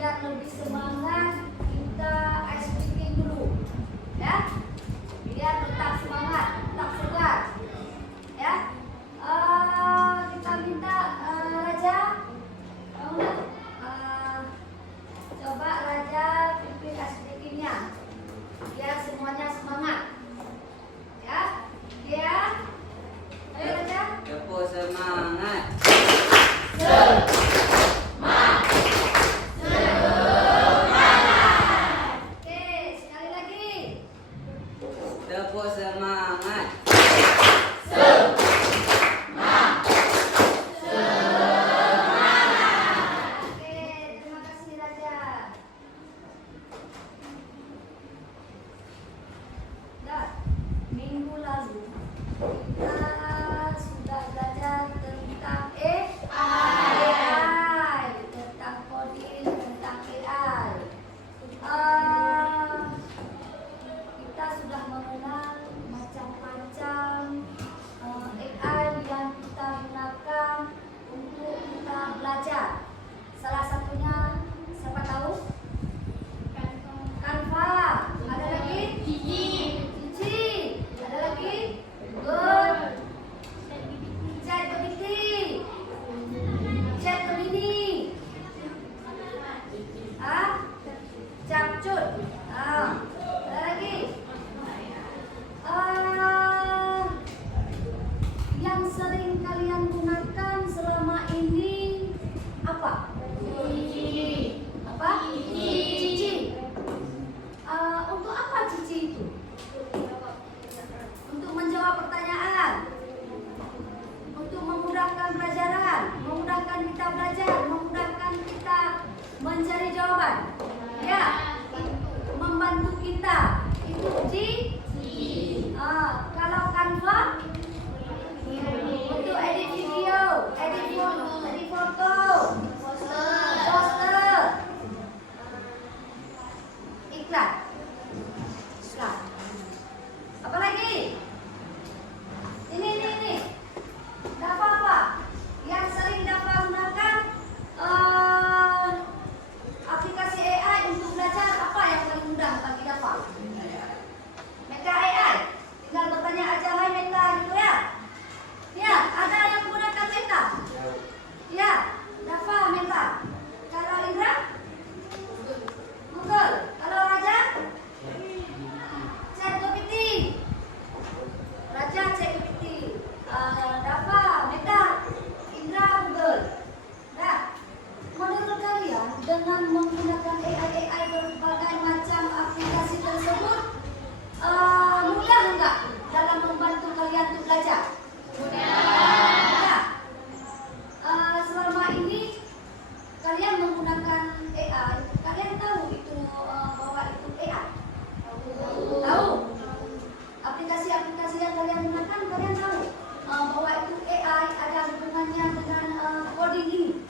biar lebih semangat kita ice breaking dulu, ya. Biar tetap semangat, tetap segar, ya. Kita minta Raja, coba Raja pimpin ice breakingnya, biar semuanya semangat, ya. Ya, ayo Raja. Kepo semangat. Tepuk semangat. Oke, terima kasih Raja. Nah, minggu lalu kita sudah belajar tentang AI, tentang coding, tentang AI. Kita sudah mengenal macam-macam AI yang kita gunakan untuk kita belajar. Salah satunya siapa tahu? Canva. Ada lagi? Gigi. Ada lagi? Good. ChatGPT. ChatGPT. Capcut. Ada lagi? Yang sering kalian gunakan selama ini apa? Apa? Cici. Untuk apa cici itu? Untuk menjawab pertanyaan, untuk memudahkan pelajaran, memudahkan kita belajar, memudahkan kita mencari jawaban. Ya, membantu kita. Itu cici. Kalau Canva untuk edit video, edit foto, poster, iklan. Apa lagi? Ini. Dapat apa? Yang sering dapat gunakan aplikasi AI untuk belajar, apa yang paling mudah bagi dapat? Meta AI. Tinggal bertanya aja, hai Meta, gitu ya. Ya, ada yang menggunakan Meta? Ya, Dafa Meta. Kalau Indra? Google. Kalau Raja? ChatGPT. Raja ChatGPT. Dafa Meta. Indra Google. Nah, menurut kalian dengan menggunakan AI berbagai macam aplikasi tersebut mudah enggak dalam membantu kalian untuk belajar? Mudah. Selama ini kalian menggunakan AI, kalian tahu itu bahwa itu AI? Tahu? Aplikasi-aplikasi yang kalian gunakan, kalian tahu bahwa itu AI, ada hubungannya dengan coding ini?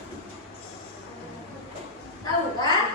Tahu kan?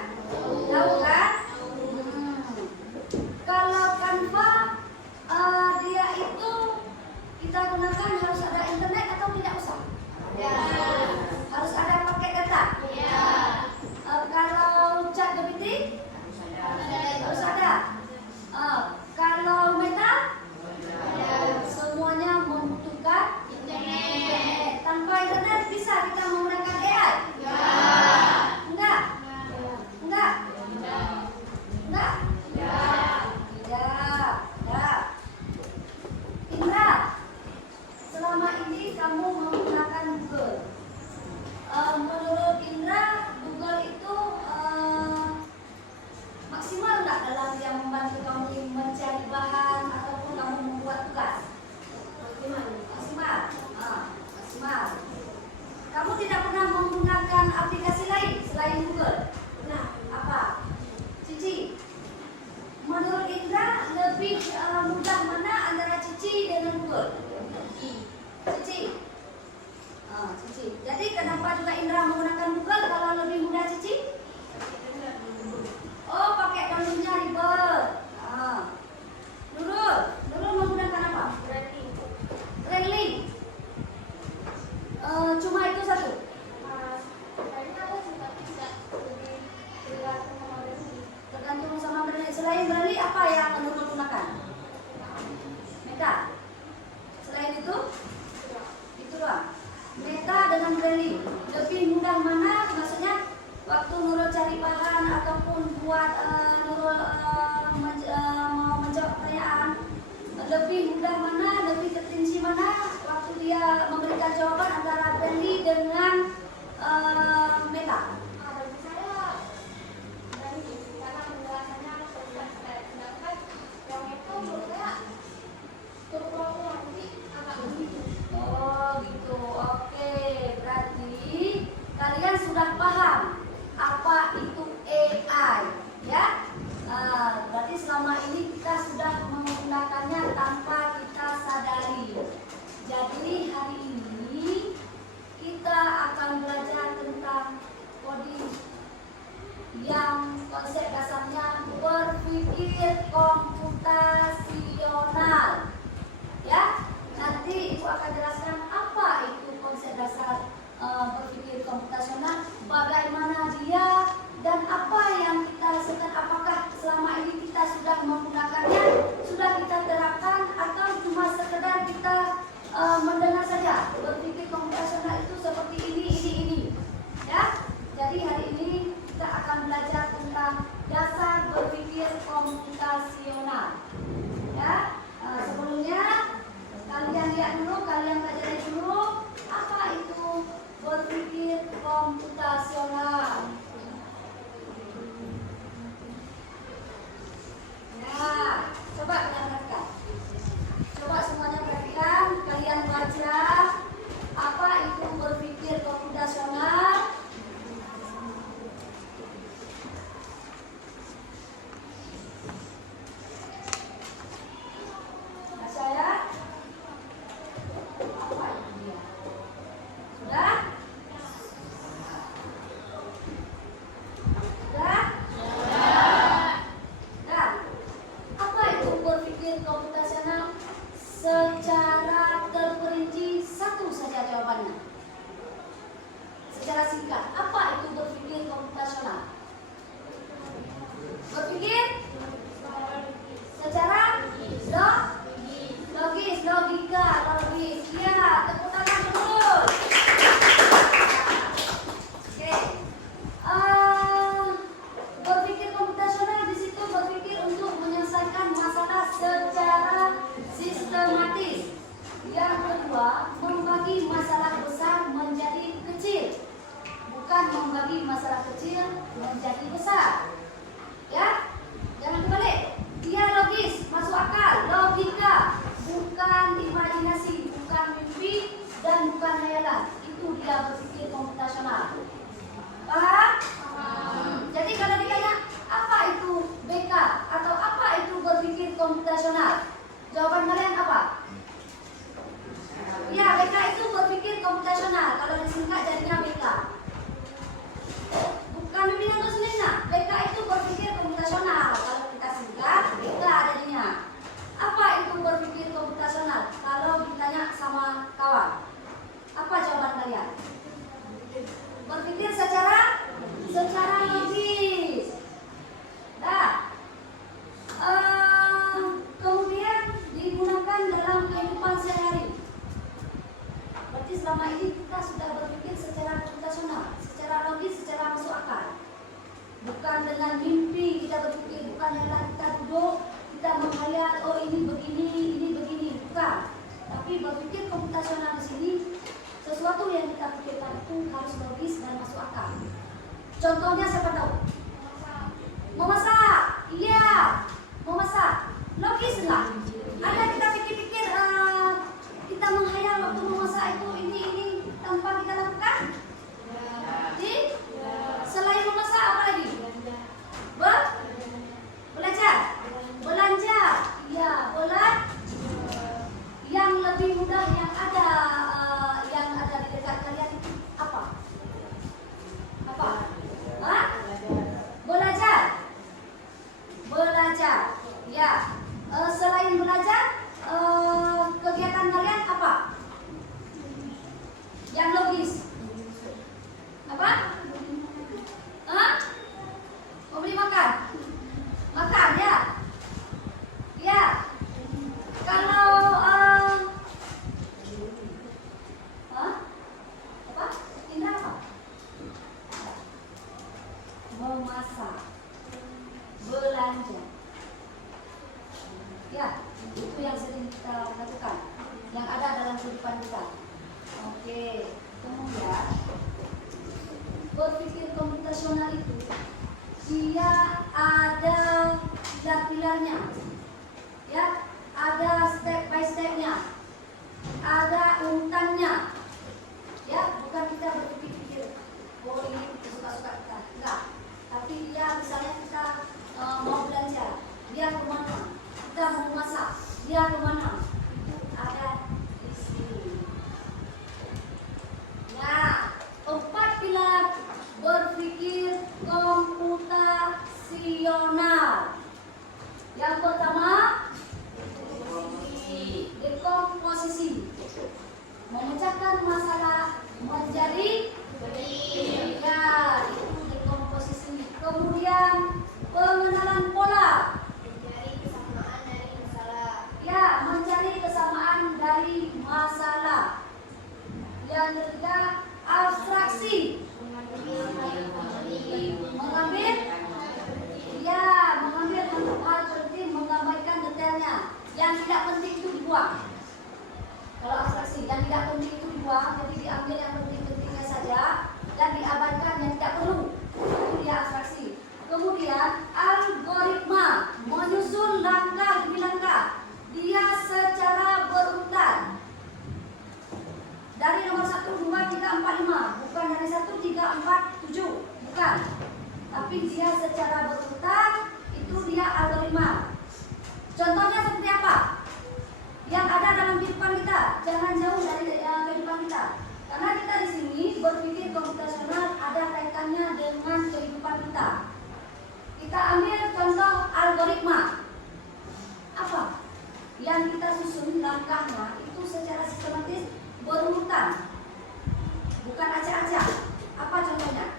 mencari bahan ataupun buat mau menjawab pertanyaan, lebih mudah mana, lebih terperinci mana waktu dia memberikan jawaban antara Benny dengan Meta? Bagi saya dari karena penjelasannya sedangkan yang itu menurut saya kurang lebih agak begitu. Oh gitu, oke. Berarti kalian sudah paham apa itu AI, ya? Berarti selama ini kita sudah menggunakannya tanpa kita sadari. Jadi hari ini kita akan belajar tentang coding yang konsep dasarnya berpikir komputasional. Ya, nanti Ibu akan jelaskan apa itu konsep dasar berpikir komputasional, bagaimana dia, dan apa yang kita rasakan, apakah selama ini kita sudah menggunakannya, sudah kita terapkan, atau cuma sekedar kita mendengar saja berpikir komputasional itu seperti ini. Ya, jadi hari ini kita akan belajar tentang dasar berpikir komputasional. Ya, sebelumnya kalian lihat dulu, kalian pelajari dulu apa itu berpikir komputasional. Nah, coba kalian perhatikan. Coba semuanya perhatikan, kalian baca apa itu berpikir komputasional. Baca ya. Apa itu dia? Sudah? Sudah? Nah, apa itu berpikir komputasional? Secara terperinci satu saja jawabannya. Secara singkat, apa itu berpikir komputasional? Berpikir secara logis, logika. Ya, tepuk tangan dulu. Oke. Berpikir komputasional di situ berpikir untuk menyelesaikan masalah secara sistematis. Yang kedua, membagi masalah besar menjadi kecil, bukan membagi masalah kecil menjadi besar. Ya, jangan kebalik. Dia logis, masuk akal, logika, bukan imajinasi, bukan mimpi, dan bukan hayalan. Itu dia berpikir komputasional. Paham? Jadi kalau ditanya apa itu BK atau apa itu berpikir komputasional, jawaban kalian apa? Ya, BK itu berpikir komputasional. Kalau disingkat jadinya BK. Bukan bimbingan untuk sendiri. BK itu berpikir komputasional. Kalau kita singkat, BK jadinya. Apa itu berpikir komputasional? Kalau ditanya sama kawan, apa jawaban kalian? Berpikir secara logis. Nah, kemudian digunakan dalam kehidupan sehari. Berarti selama ini kita sudah berpikir secara komputasional, secara logis, secara masuk akal. Bukan dengan mimpi kita berpikir, bukan dengan kita duduk, kita menghayal, oh ini begini, bukan. Tapi berpikir komputasional di sini, sesuatu yang kita pikirkan itu harus logis dan masuk akal. Contohnya siapa tahu? Memasak. Iya, memasak. Logis lah. Ada kita pikir-pikir, kita menghayal waktu memasak itu ini tanpa kita lakukan. Selain memasak apa lagi? Belanja. Ya, yang lebih mudah yang ada di dekat kalian itu apa? Hah? memasak, belanja. Ya, itu yang sering kita lakukan, yang ada dalam kehidupan kita. Oke, kemudian berpikir komputasional itu dia ada pilar-pilarnya, ya, ada step by stepnya, ada urutannya, ya, bukan kita berpikir oh ini suka-suka kita, enggak. Tapi dia misalnya kita mau belanja, dia kemana? Kita mau masak, dia kemana? Itu ada di sini. Nah, 4 pilar berpikir komputasional. Yang pertama, dekomposisi, memecahkan masalah menjadi ya, itu dekomposisi. Kemudian pengenalan pola, Mencari kesamaan dari masalah. ya, mencari kesamaan dari masalah. Yang ketiga, abstraksi, mengambil untuk hal penting, mengabaikan detailnya. Yang tidak penting itu dibuang. Kalau abstraksi, yang tidak penting itu dibuang, jadi diambil yang penting-pentingnya saja dan diabaikan yang tidak perlu. Itu dia abstraksi. Kemudian algoritma, menyusun langkah demi langkah. Dia secara berurutan. Dari nomor 1, 2, 3, 4, 5. Bukan dari 1, 3, 4, 7. Bukan. Tapi dia secara berurutan. Itu dia algoritma. Contohnya seperti apa? Yang ada dalam kehidupan kita. Jangan jauh dari kehidupan kita. Karena kita di sini berpikir komputasional ada kaitannya dengan kehidupan kita. Kita ambil contoh algoritma. Apa? Yang kita susun langkahnya itu secara sistematis berurutan. Bukan acak-acak. Apa contohnya?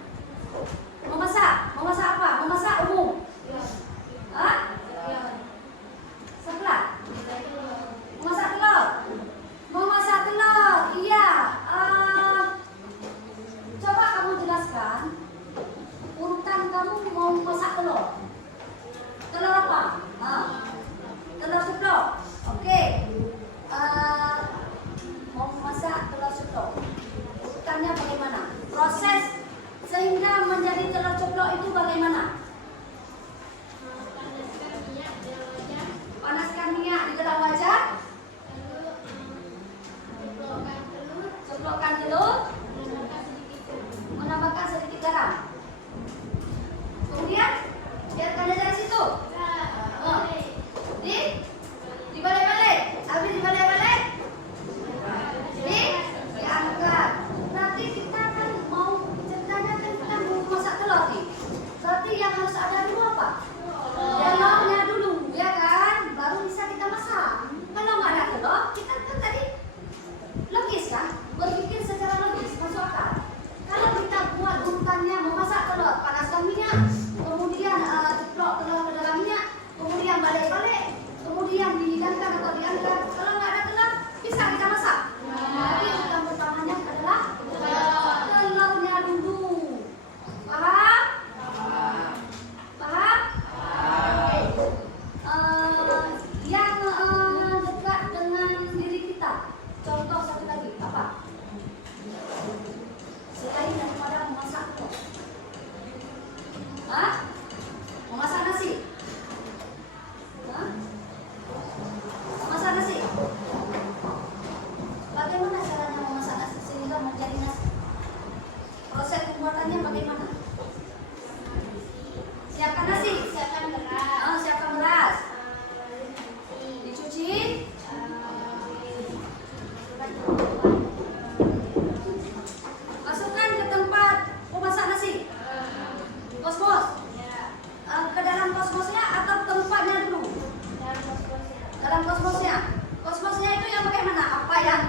Memasak. Memasak apa? Memasak umum. Hah? Sebelah. Memasak telur. Memasak telur. Iya. Coba kamu jelaskan urutan kamu mau memasak telur. Telur apa? Telur ceplok. Oke. Mau memasak telur ceplok. Urutannya bagaimana? Proses sehingga menjadi telur ceplok itu bagaimana? Panaskan minyak di dalam wajan. Ceplokkan telur. Menambahkan sedikit garam. Kemudian biarkan dari situ. Dibalik-balik. Habis dibalik-balik. Diangkat. Nanti kita kan mau ceritanya kan kita mau masak telur nih. Berarti yang harus ada dulu apa? Telurnya dulu, ya kan? Baru bisa kita masak. Kalau nggak ada telur, kita kan tadi logis kan? Berpikir secara logis, masuk akal. Kalau kita buat urutannya memasak telur, panaskan minyak, kemudian ceplok telur ke dalam minyak, kemudian balik-balik, kemudian dihidangkan atau diangkat. Kalau nggak ada telur, bisa kita masak. Tapi urutan pertamanya adalah telurnya dulu. Paham? Paham? Yang dekat dengan diri kita. Contoh satu lagi, apa? Selain daripada memasak telur. Memasak nasi. Memasak nasi. Bagaimana caranya memasak nasi sehingga menjadi nasi? Proses pembuatannya bagaimana? Siapkan nasi. Siapkan beras. Siapkan beras. Dicuci. Masukkan ke tempat memasak nasi. Kosmos. Ke dalam kosmosnya atau tempatnya dulu? Dalam kosmosnya. Kosmosnya itu yang bagaimana? Apa yang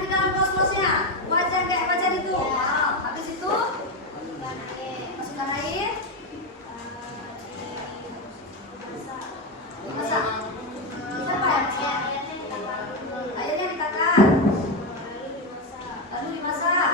di dalam kosmosnya? Wajan kayak wajan itu. Habis itu masukkan air. Masak. Siapa ya? Airnya ditakar. Lalu dimasak.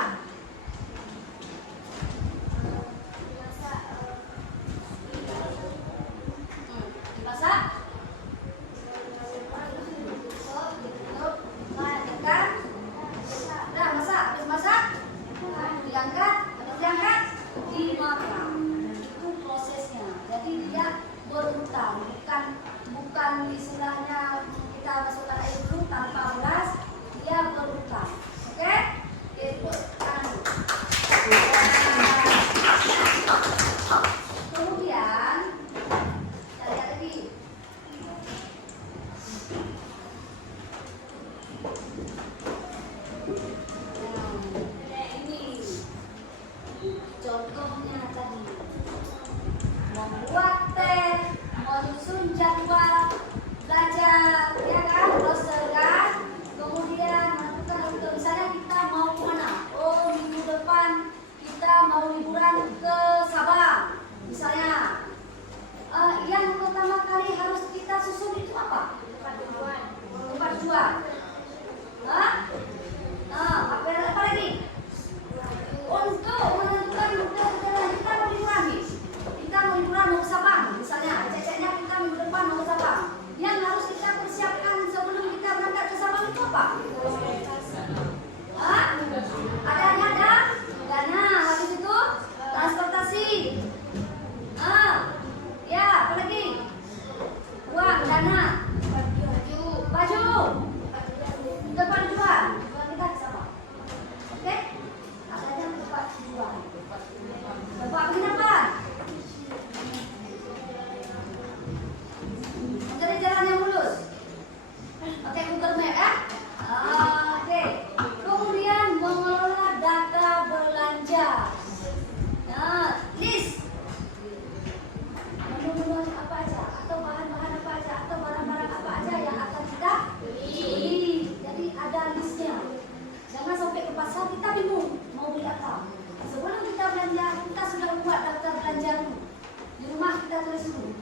suruh.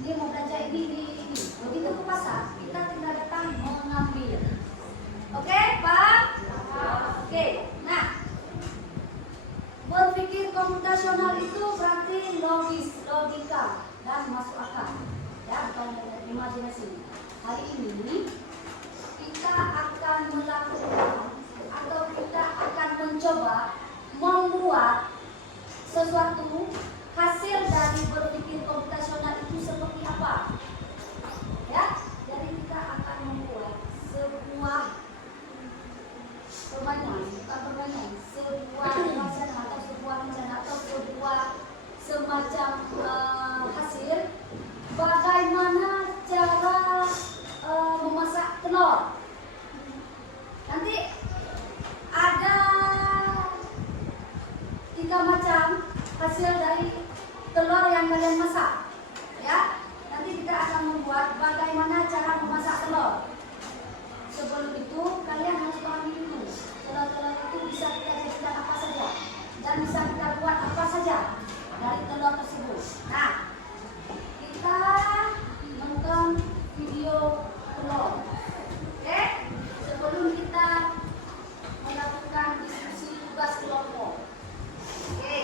Dia mau belanja ini. Begitu ke pasar, kita tinggal datang mengambil. Oke, Pak? Oke. Nah, berpikir komputasional itu berarti logis, logika, dan masuk akal. Ya, bukan imajinasi. Hari ini kita akan melakukan atau kita akan mencoba membuat sesuatu hasil dari berpikir komputasional itu seperti apa. Ya, jadi kita akan membuat sebuah permainan, sebuah wacana atau sebuah rencana atau sebuah semacam hasil bagaimana cara memasak telur. Nanti ada 3 macam hasil dari telur yang kalian masak. Ya, nanti kita akan membuat bagaimana cara memasak telur. Sebelum itu kalian harus pahami dulu, telur-telur itu bisa kita jadikan apa saja dan bisa kita buat apa saja dari telur tersebut. Nah, kita nonton video telur. Oke? Sebelum kita melakukan diskusi tugas kelompok. Oke.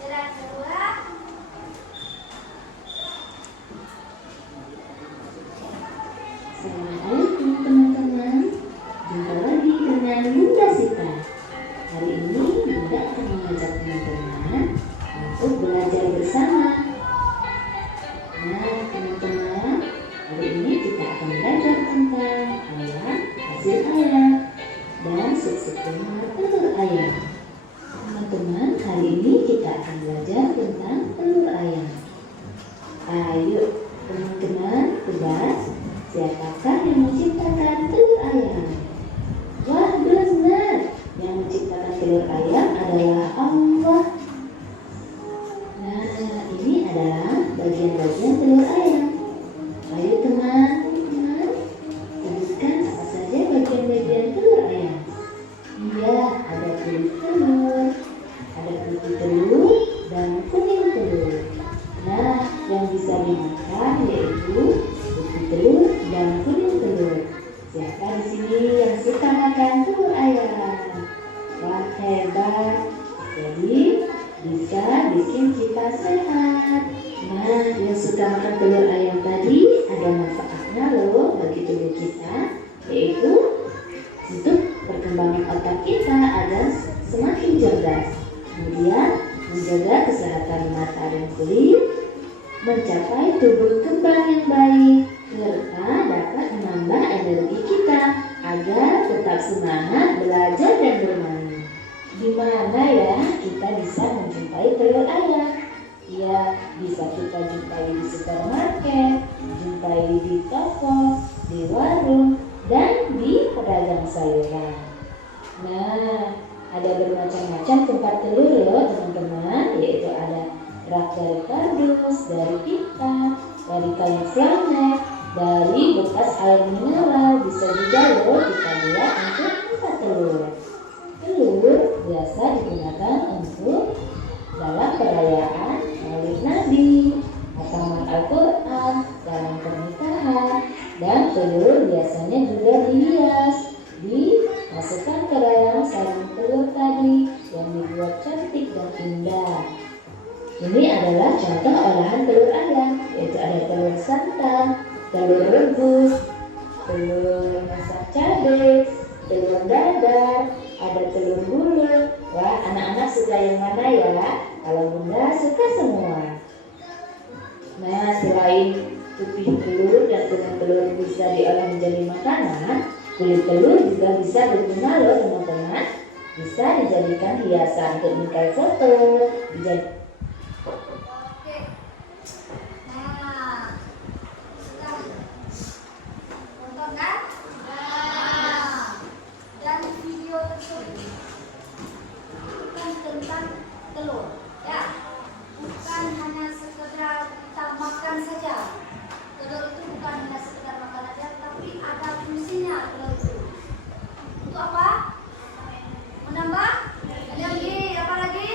Jalan kedua. Assalamualaikum teman-teman. Jumpa lagi dengan Bunda Sita. Hari ini Bunda akan mengajak teman-teman untuk belajar bersama. Nah teman-teman, hari ini kita akan belajar tentang ayam, hasil ayam, dan substitusi telur ayam. Teman-teman, hari ini kita akan belajar tentang telur ayam. Ayo teman-teman, tebak siapakah yang menciptakan telur ayam? Wah, benar. Yang menciptakan telur ayam adalah Allah. Nah, ini adalah bagian-bagian telur ayam. Ayo teman-teman, sebutkan apa saja bagian-bagian telur ayam. Iya, ada kulit telur, ada putih telur, dan kuning telur. Nah, yang bisa dimakan yaitu putih telur dan kuning telur. Siapa di sini yang suka makan telur ayam? Wah, hebat. Jadi bisa bikin kita sehat. Nah, yang suka makan telur ayam tadi ada manfaatnya loh bagi tubuh kita, yaitu untuk perkembangan otak kita agar semakin cerdas. Kemudian menjaga kesehatan mata dan kulit, mencapai tubuh kembang yang baik, serta dapat menambah energi kita agar tetap semangat belajar dan bermain. Di mana ya kita bisa menjumpai telur ayam? Ya, bisa kita jumpai di supermarket, jumpai di toko, di warung, dan di pedagang sayuran. Nah, ada bermacam-macam tempat telur loh teman-teman, yaitu ada rak dari kardus, dari pita, dari kain flanet, dari bekas air mineral, bisa juga loh kita buat untuk tempat telur. Telur biasa digunakan untuk dalam perayaan Maulid Nabi, hataman Al-Quran, dalam pernikahan, dan telur biasanya juga dihias, dimasukkan ke dalam sarung telur tadi yang dibuat cantik dan indah. Ini adalah contoh olahan telur ayam, yaitu ada telur santan, telur rebus, telur masak cabai, telur dadar, ada telur gulung. Wah, anak-anak suka yang mana ya? Kalau Bunda suka semua. Nah, selain putih telur dan kuning telur bisa diolah menjadi makanan, kulit telur juga bisa berguna loh teman-teman. Bisa dijadikan hiasan untuk bingkai foto. Oke. Nah, sudah nonton kan? Nah, dan video tersebut bukan tentang telur, ya, bukan hanya sekedar kita makan saja. Telur itu bukan hanya sekedar makan saja, tapi ada fungsinya telur itu. Untuk apa? Menambah energi, apa lagi?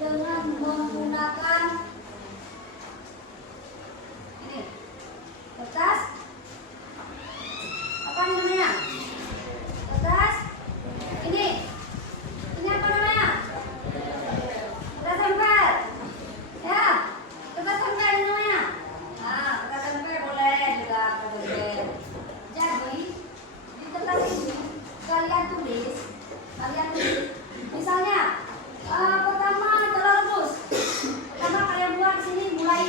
dengan menggunakan ini kertas. Apa ini namanya? Kertas. Ini apa namanya? Kertas tempel. Ya, kertas tempel ini namanya. Nah, kertas tempel boleh juga boleh. Jadi di kertas ini kalian tulis. Misalnya pertama telur rebus. Pertama kalian buat di sini mulai.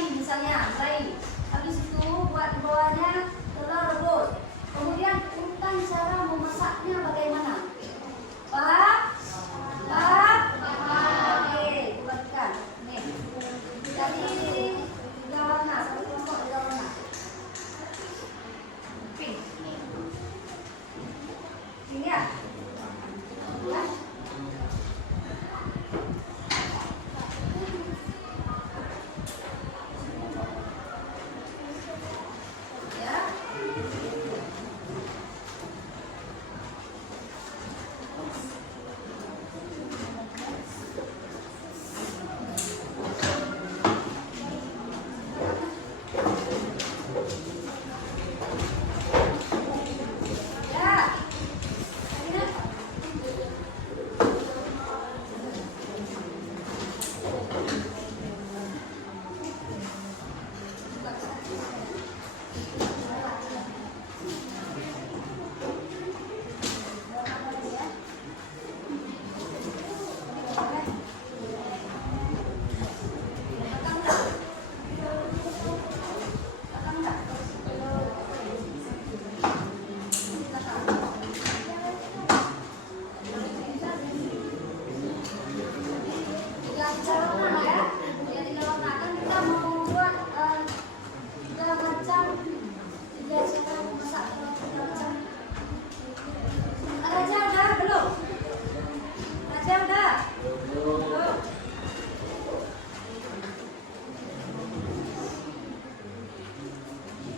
Habis itu buat di bawahnya telur rebus. Kemudian urutan cara memasaknya bagaimana? Paham? Oke, buatkan. Nih. Jadi tiga warna, satu kelompok tiga warna. Pink. Pink ya? Ya.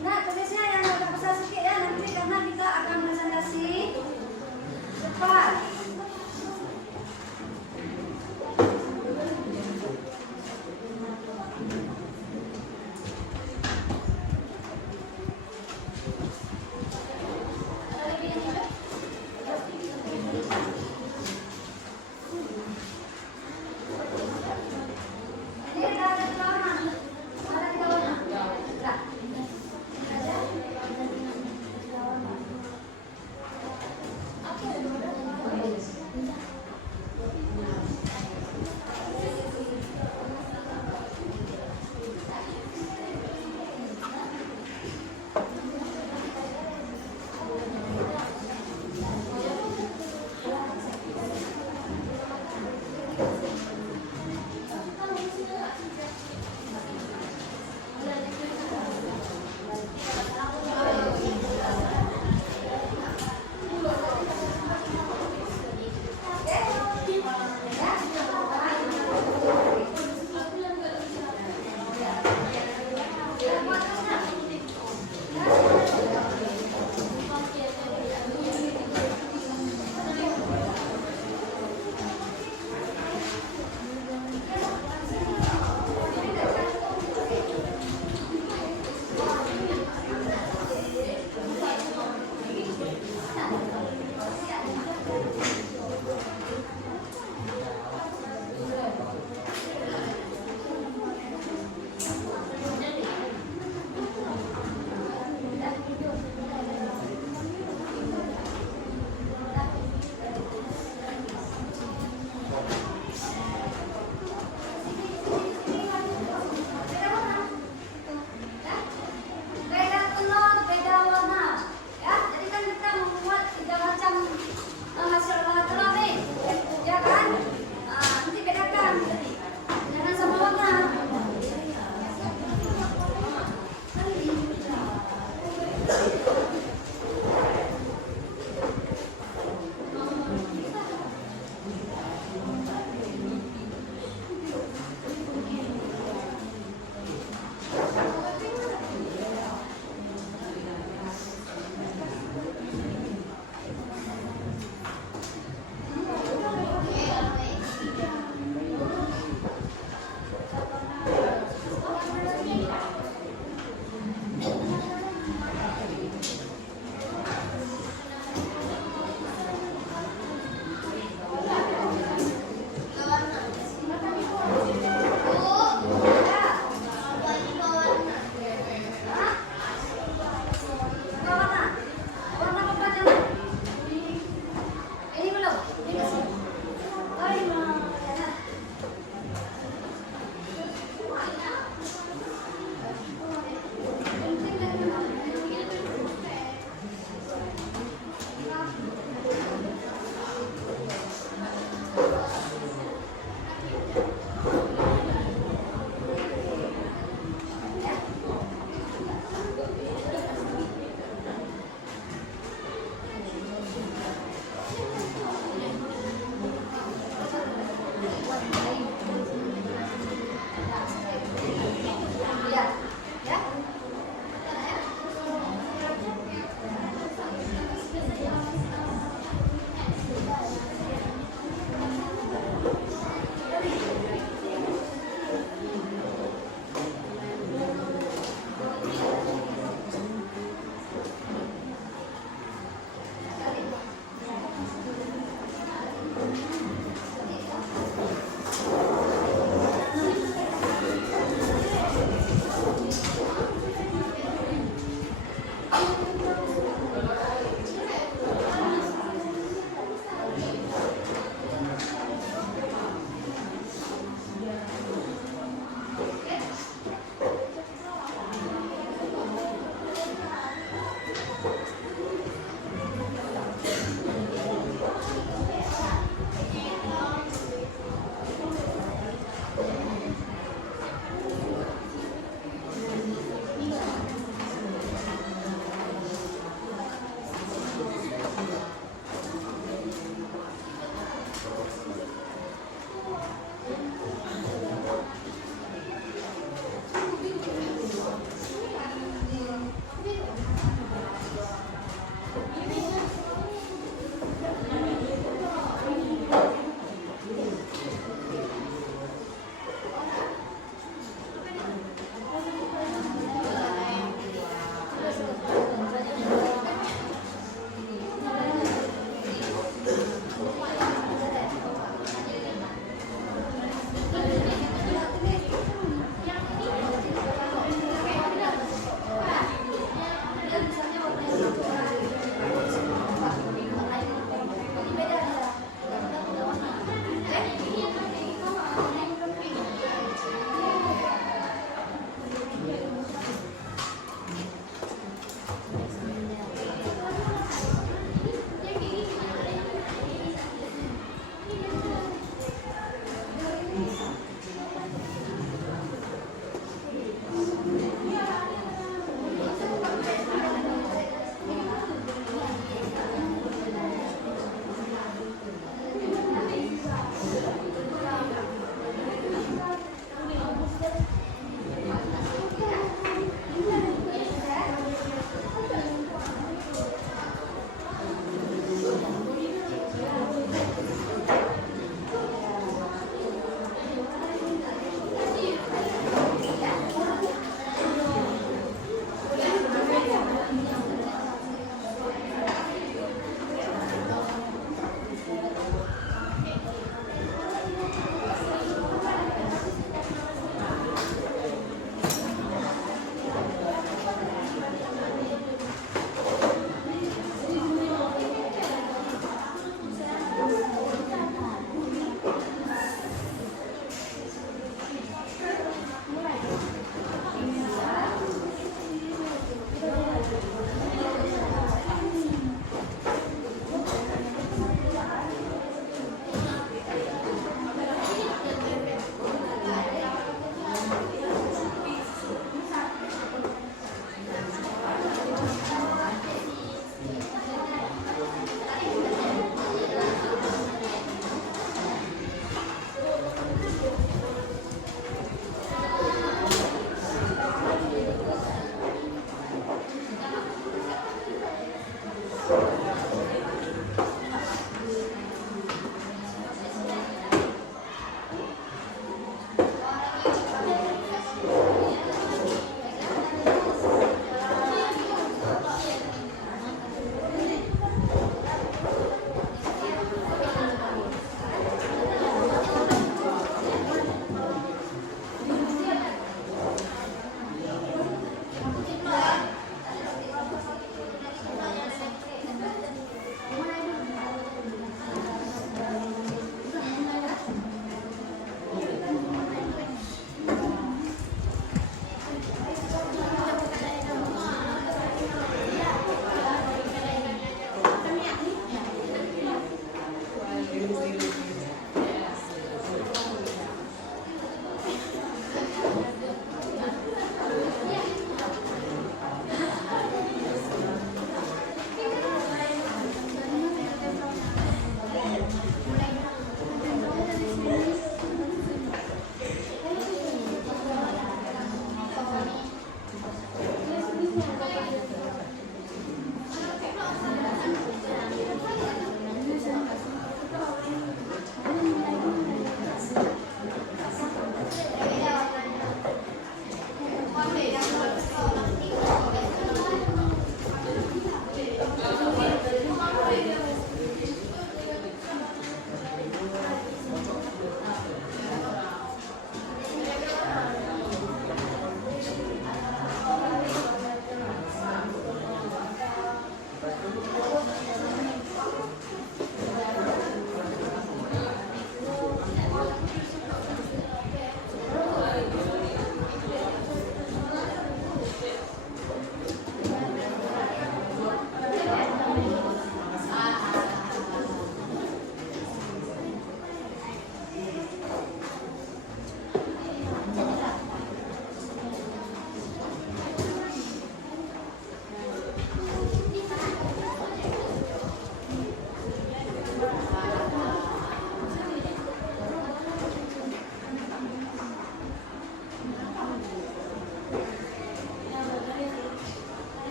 Nah, tulisnya yang agak besar sedikit ya nanti karena kita akan presentasi depan. Ya, ya.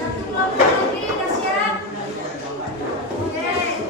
Satu kelompok lagi, udah siap? Oke.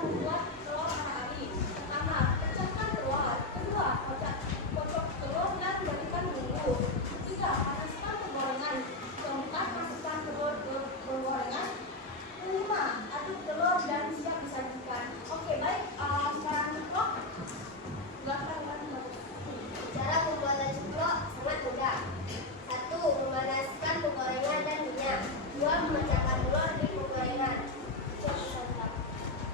membuat telur matahari. Pertama, pecahkan telur. Kedua, kocok telur dan jadikan bumbu. Tiga, panaskan penggorengan. Keempat, masukkan telur ke penggorengan. Kelima, aduk telur dan siap disajikan. Oke, baik. Sekarang ceplok. Cara pembuatan ceplok sangat mudah. 1. Memanaskan penggorengan dan minyak. 2. Memecahkan telur di penggorengan.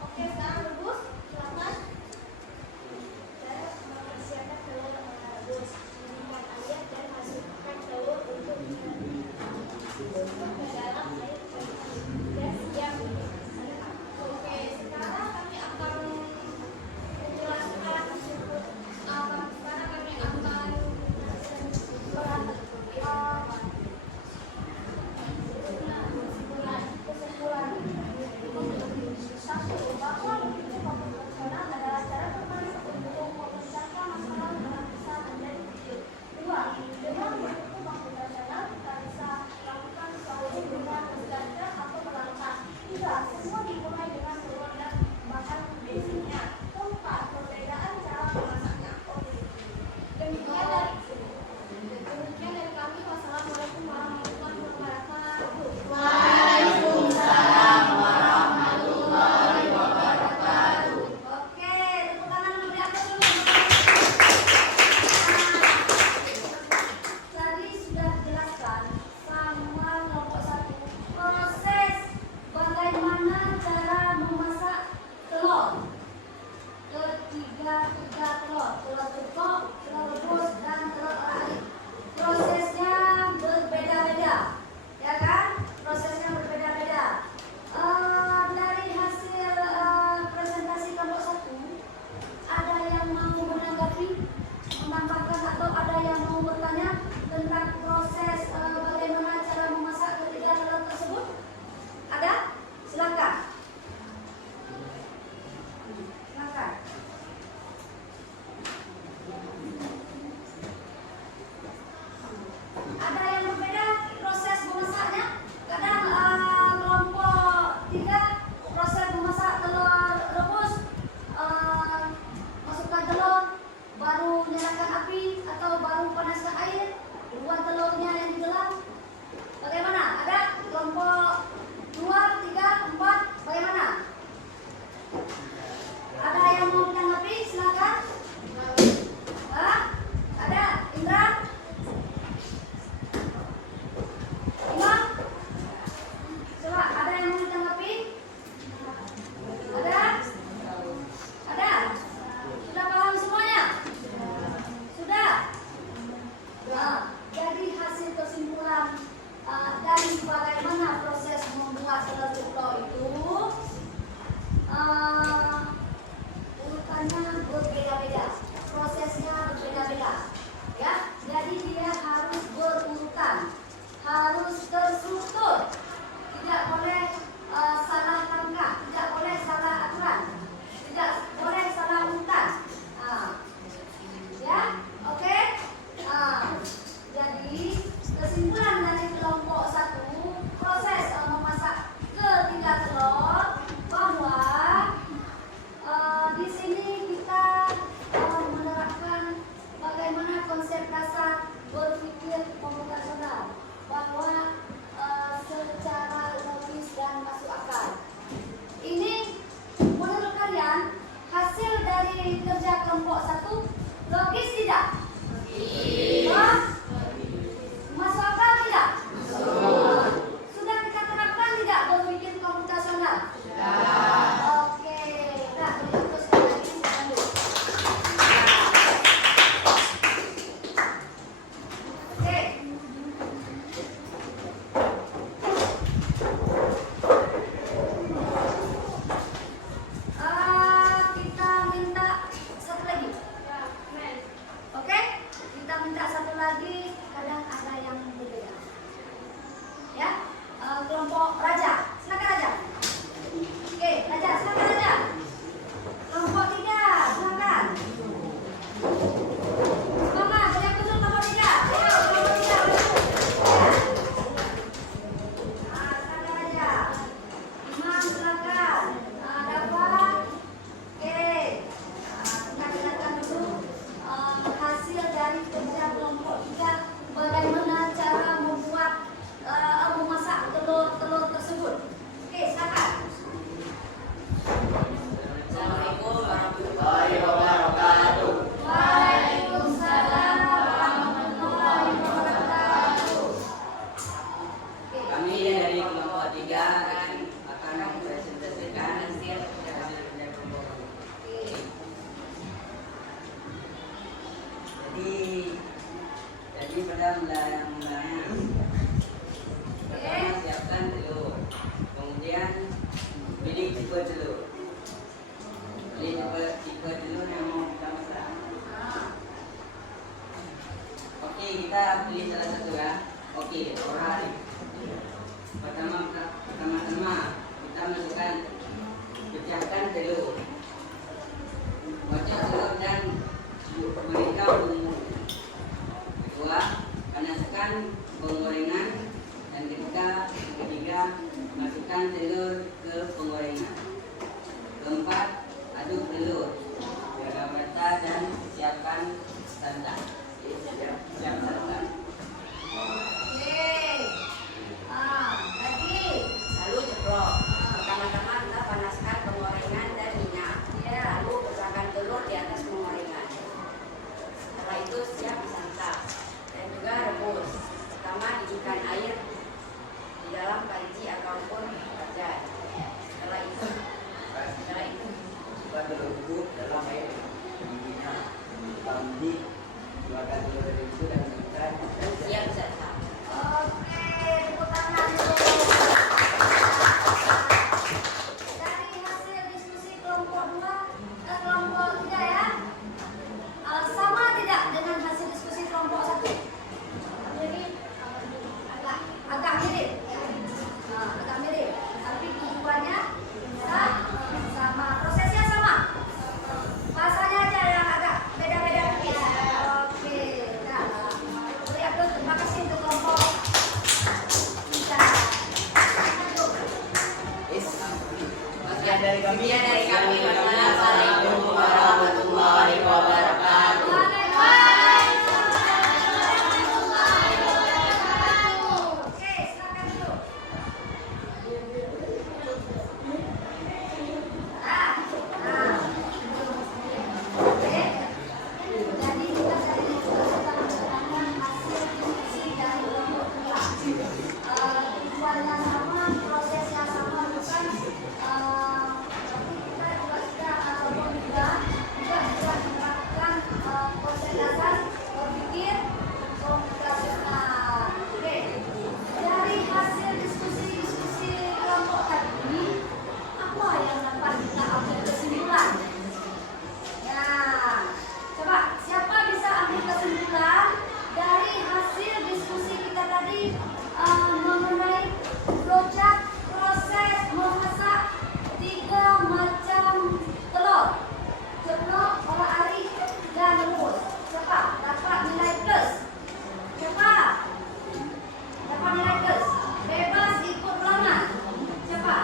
Oke, sekarang rebus. Silakan. Cara mempersiapkan telur rebus. Didihkan air dan masukkan telur untuk ke dalam air dan siap dimasak. Oke, sekarang kami akan menjelaskan sekarang kami akan kesimpulan. Satu, bahwa bikin komputasional adalah cara terbaik untuk memecahkan masalah dalam bisa menjadi kecil. 2. Dengan berhitung komputasional kita bisa melakukan solusi dengan bergantian atau perlahan. 3. Semua dimulai dengan telur dan bahan basicnya. 4. Perbedaan cara memasaknya. Oke. Demikian dari kami. Wassalamualaikum warahmatullahi wabarakatuh. Oke, tepuk tangan dulu di atas dulu. Tadi sudah dijelaskan sama kelompok 1 proses bagaimana cara memasak telur. Tiga telur ceplok, telur rebus, dan telur air. Prosesnya berbeda-beda, ya kan? Prosesnya berbeda-beda. Dari hasil presentasi kelompok 1, ada yang mau menanggapi, menambahkan, atau ada yang mau bertanya tentang proses bagaimana cara memasak ketiga telur tersebut? Ada? Silakan. Silakan. Ada yang berbeda proses memasaknya? Kadang kelompok 3 proses memasak telur rebus, masukkan telur, baru nyalakan api atau baru panaskan air, buat telurnya yang di dalam. Bagaimana? Ada kelompok 2, 3, 4, bagaimana? Ada yang mau menanggapi? Silakan. Ada? Indra? Imam? Coba, ada yang mau ditanggapi? Ada? Ada? Sudah paham semuanya? Sudah? Nah, jadi hasil kesimpulan dari bagaimana proses membuat telur ceplok itu, urutannya berbeda-beda, prosesnya berbeda-beda, ya. Jadi dia harus berurutan, harus terstruktur, tidak boleh salah langkah, tidak boleh salah aturan, tidak boleh salah urutan. Ya, oke. Jadi kesimpulan dari kelompok 1 proses memasak ketiga telur, bahwa di sini kita menerapkan bagaimana konsep dasar berpikir komputasional, bahwa secara logis dan masuk akal. Ini menurut kalian hasil dari kerja kelompok 1 logis tidak? Masuk akal tidak? Sudah kita terapkan tidak berpikir komputasional? Oke, nah untuk sekali lagi lanjut. Oke. Kita minta satu lagi. Pilih tipe telur. Pilih tipe telur yang mau kita masak. Oke, kita pilih salah satu ya. Oke, orang. Pertama-tama kita masukkan, pecahkan telur. Kocok telur dan berikan bumbu. Kedua, panaskan penggorengan. Dan ketiga, masukkan telur ke penggorengan. Keempat, aduk telur dengan rata dan siapkan santan. Siap santan. Lagi. Lalu ceplok. Pertama-tama kita panaskan penggorengan dan minyak. Lalu pecahkan telur di atas penggorengan. Setelah itu siap disantap dan juga rebus. Pertama diisikan air di dalam panci ataupun wajan. Setelah itu Buat telur bubuk dalam air minyak. Mandi, keluarkan telur itu dan masukkan. siap disantap. Oke, tepuk tangan dulu. Dari hasil diskusi kelompok 2 dan kelompok 3 ya. Sama tidak dengan hasil diskusi kelompok 1? Jadi agak mirip. Agak mirip. Tapi tujuannya sama, prosesnya sama. Bahasanya aja yang agak beda-beda dikit. Oke, nah. Beri aplaus, terima kasih untuk kelompok kita. Sekian dari kami. Wassalamualaikum warahmatullahi wabarakatuh. Oke, silakan dulu. Oke. Jadi kita dari itu sudah mendapatkan hasil diskusi dari kelompok 2. Tujuannya sama, prosesnya sama, bukan? Tapi kita juga sudah kelompok 2 juga sudah menerapkan konsep dasar berpikir komputasional. Oke. Dari hasil diskusi kelompok tadi, apa yang dapat kita ambil kesimpulan? Ya, coba siapa bisa ambil kesimpulan dari hasil diskusi kita tadi mengenai flowchart proses memasak 3 macam telur, ceplok, olah arik, dan rebus. Siapa dapat nilai plus? Siapa dapat nilai plus? Bebas ikut ulangan. Siapa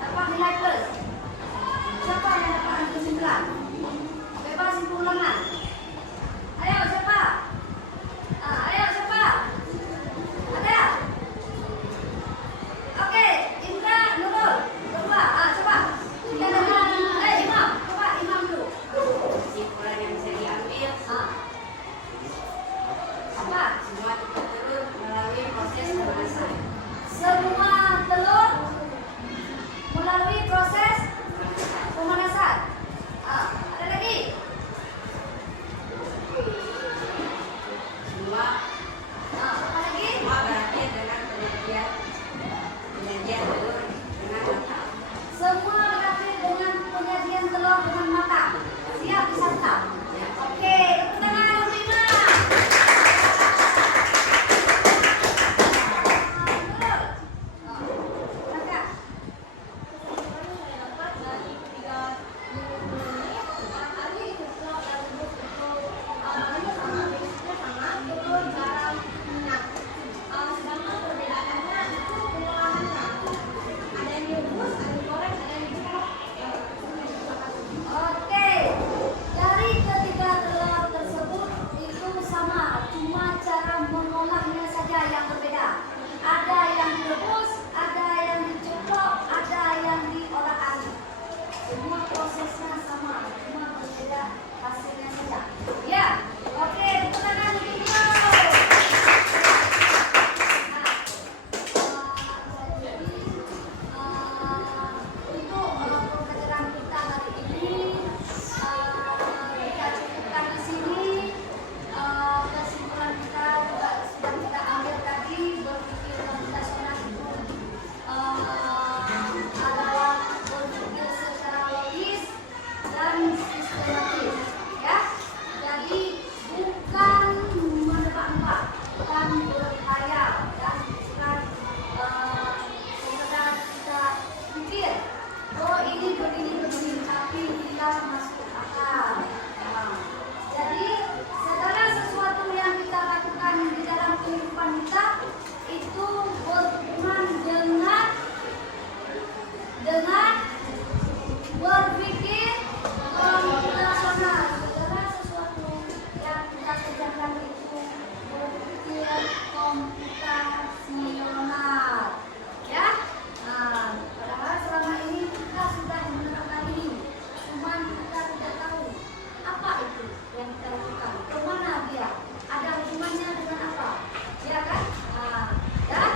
dapat nilai plus? Siapa yang dapat ambil kesimpulan? Bebas ikut ulangan. Ayo siapa? Ayo siapa? Ada? Oke, Indra, Nurul, berdua. Coba. Kita dengan Imam. Coba Imam dulu. Kesimpulan yang bisa diambil, Apa? semua tipe telur melalui proses pemanasan. Semua telur melalui proses begini, tapi tidak masuk akal. Nah, jadi segala sesuatu yang kita lakukan di dalam kehidupan kita itu berhubungan dengan berpikir komputasional. Segala sesuatu yang kita kerjakan itu berpikir komputasional, ya. Nah, padahal selama ini kita sudah menerapkan ini, cuman kita tidak tahu apa itu yang kita lakukan, kemana dia, ada hubungannya dengan apa, ya kan? Dan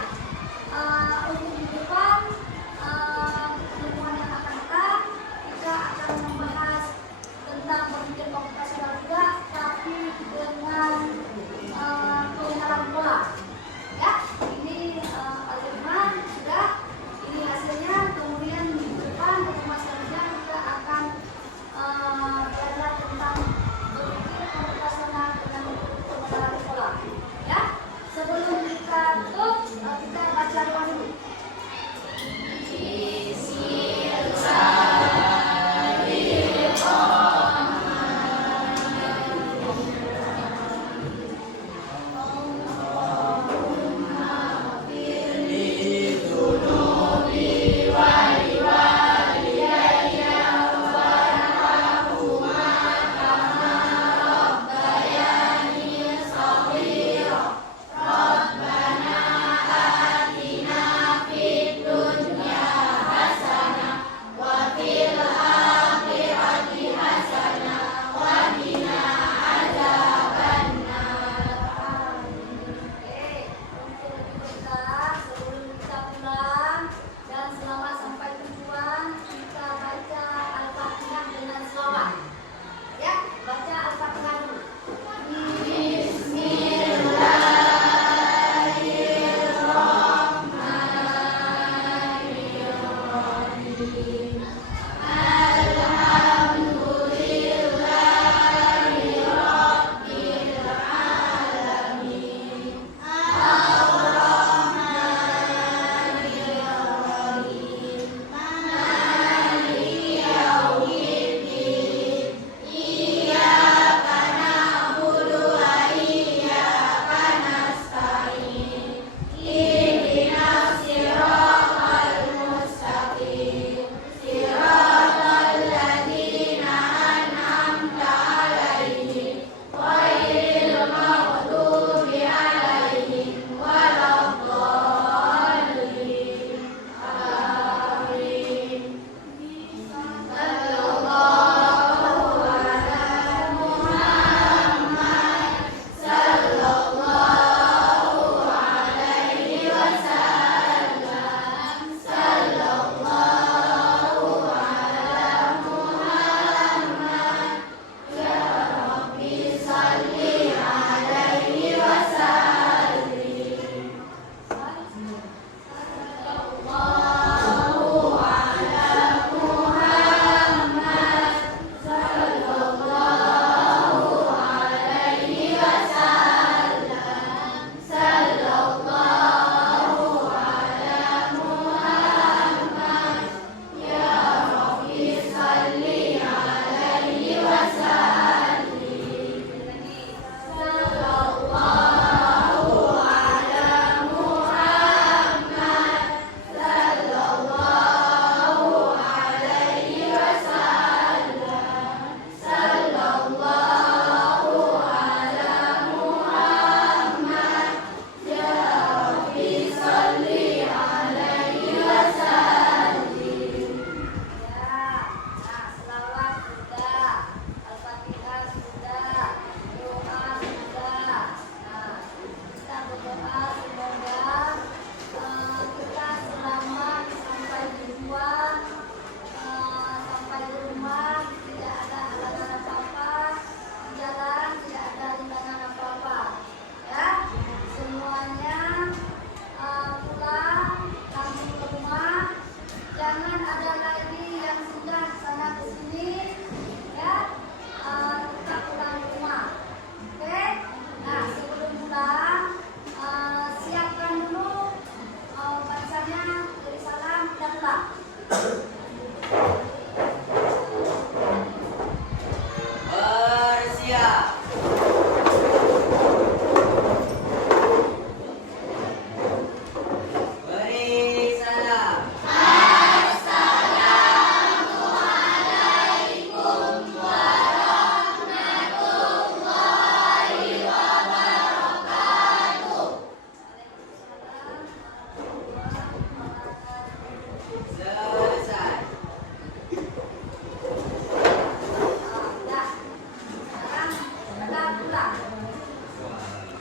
ulang.